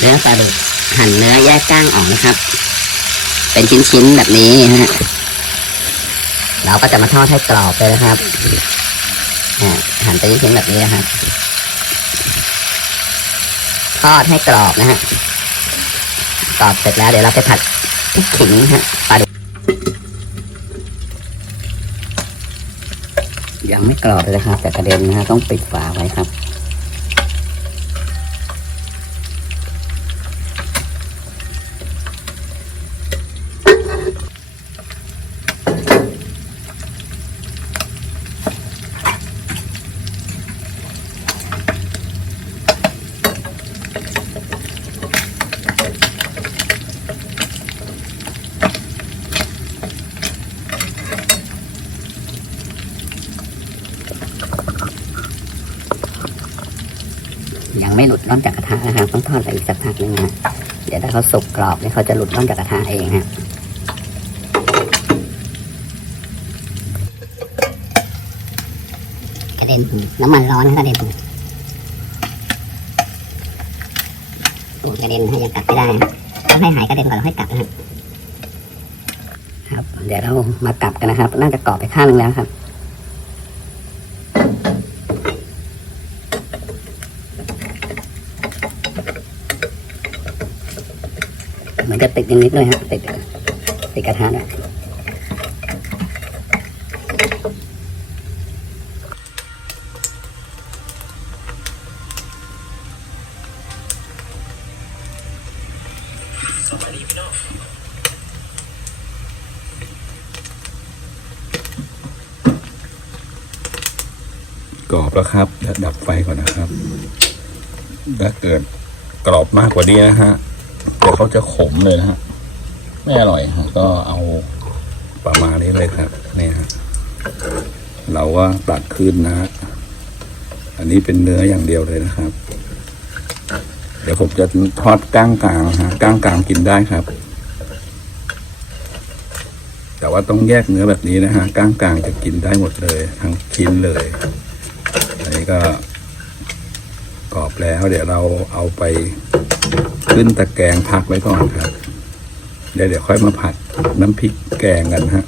เนื้อปลาดุกหั่นเนื้อแยกก้างออกนะครับ เป็นชิ้นๆแบบนี้ฮะเราก็จะมาทอดให้กรอบเลยนะครับหั่นเป็นชิ้นๆแบบนี้นะครับทอดให้กรอบนะฮะกรอบเสร็จแล้วเดี๋ยวเราไปผัดพริกขิงฮะปลาดุกยังไม่กรอบเลยครับ แต่กระเด็นนะฮะต้องปิดฝาไว้ครับ ยังไม่หลุดร่อนจากกระทะนะครับต้องทอดไปอีกสักพักหนึงนะเดี๋ยวถ้าเขาสุกกรอบเนี่ยเขาจะหลุดร่อนจากกระทะเองฮะกระเด็นน้ำมันร้อนนะกระเด็นโอ้กระเด็นให้ยังกลับไม่ได้ต้องให้หายกระเด็นก่อนแล้วค่อยกลับนะครับ เดี๋ยวเรามากลับกันนะครับ น่าจะกรอบไปข้างหนึงแล้วครับ มือนจะติดนิดๆด้วยฮะติดติดกระทะด้วยกรอบแล้วครับดับไฟก่อนนะครับ ถ้าเกิดกรอบมากกว่านี้นะฮะ เดี๋ยวเขาจะขมเลยนะฮะ ไม่อร่อยฮะก็เอาประมาณนี้เลยครับเนี่ยฮะเราก็ตัดขึ้นนะฮะอันนี้เป็นเนื้ออย่างเดียวเลยนะครับ เดี๋ยวผมจะทอดก้างกลางฮะก้างกลางกินได้ครับ แต่ว่าต้องแยกเนื้อแบบนี้นะฮะก้างกลางจะกินได้หมดเลย ทั้งชิ้นเลย อันนี้ก็กรอบแล้ว เดี๋ยวเราเอาไป ขึ้นตะแกรงพักไว้ก่อนครับ เดี๋ยวเดี๋ยวค่อยมาผัดน้ำพริกแกงกันฮะ